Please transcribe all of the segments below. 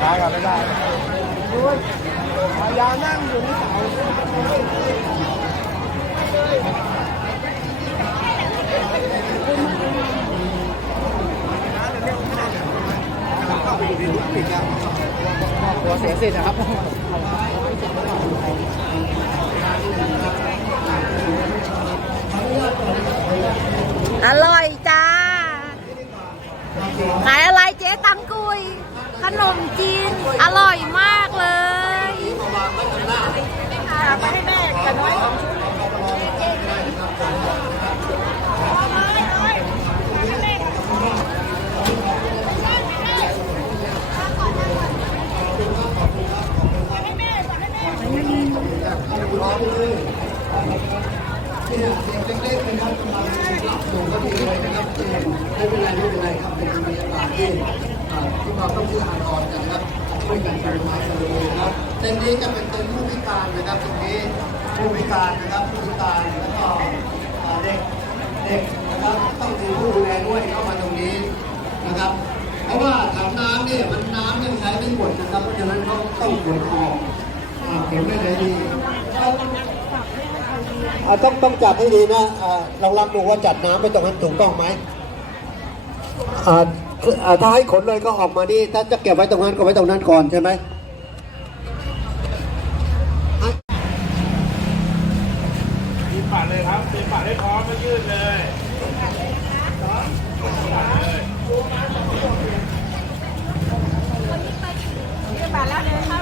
ได้ครับไม่ได้ด้วยพยานั่งอยู่ในเสาตัวเสียสิทธิ์นะครับอร่อยจ้า ขายอะไรเจ๊ตังกุย ขนมจีน อร่อยมากเลยไปให้แม่กันน้อยสองชุด เนี่ยเตียงเล็กๆนะครับกำลังรับส่งก็ดีเลยนะครับเตียงไม่เป็นไรไม่เป็นไรครับเป็นบรรยากาศที่ที่เราต้องซื้ออาหารก่อนนะครับช่วยกันทำมาสรุปนะครับเต็นนี้จะเป็นเต็นผู้พิการนะครับตรงนี้ผู้พิการนะครับผู้พิการแล้วก็เด็กเด็กนะครับต้องมีผู้ดูแลด้วยเข้ามาตรงนี้นะครับ เพราะว่าถังน้ำเนี่ยมันน้ำยังใช้ไม่หมดนะครับเพราะฉะนั้นเขาต้องขนออกขนไม่ไห้ดี อ่าต้องต้องจับให้ดีนะอ่าลองรับดูว่าจัดน้ำไปตรงนั้นถูกต้องไหมอ่าคืออ่าถ้าให้ขนเลยก็ออกมานี่ถ้าจะเก็บไว้ตรงนั้นก็ไว้ตรงนั้นก่อนใช่ไหมตีปัดเลยครับตีปัดให้พร้อมไม่ยืดเลยมาแล้วเดินเข้า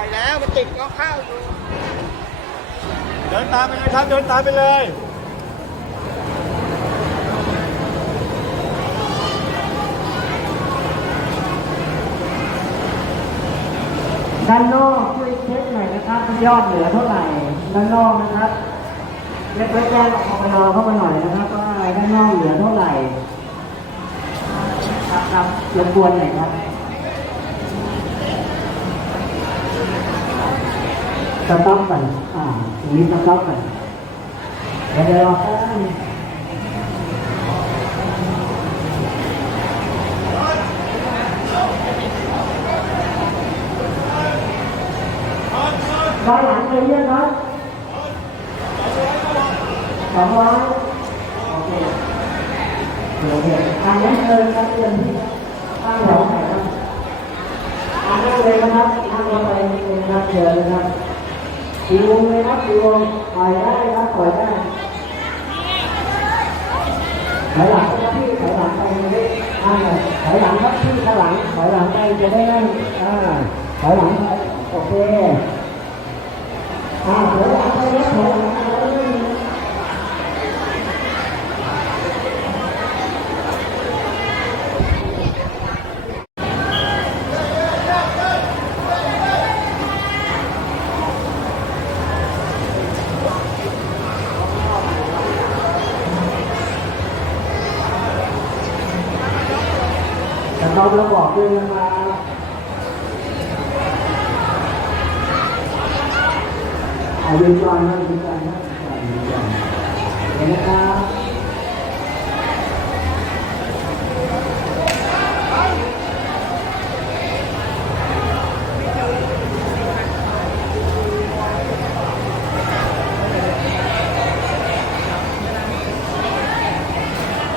อยแล้วมันติดก็เข้าอยู่ เดินตามไปเลยครับ เดินตามไปเลยด้านนอกช่วยเช็คหน่อยนะครับยอดเหลือเท่าไหร่ด้านนอกนะครับเล็กๆแจ้งออกมารอเข้ามาหน่อยนะครับว่าด้านนอกเหลือเท่าไหร่ครับครับรบกวนหน่อยครับ สต็อปกันอ่าตรงนี้สต็อปกันเดี๋ยวเดี๋ยวรอแป๊บนึงด้านหลังเลยเนี่ยครับสองร้อยโอเคโอเคทางนั้นเลยครับเพื่อนตั้งแถวไหนครับทางนั้นเลยนะครับนั่งลงไปนะครับเชิญนะครับ ดีวงเลยครับดีวงปล่อยได้ครับปล่อยได้ถอยหลังครับพี่ถอยหลังไปเลยอ่าถอยหลังครับพี่ถอยหลังถอยหลังไปจะได้นั่งอ่าถอยหลังไปโอเค อ่าเดี๋ยวเอาไปแล้วผมเอาไปเลย แต่ เราเราบอกด้วยนะครับอายุจอยนะอายุจอยนะอายุจอยเห็นนะครับ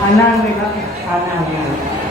อ่านั่งเลยครับอ่านั่งเลย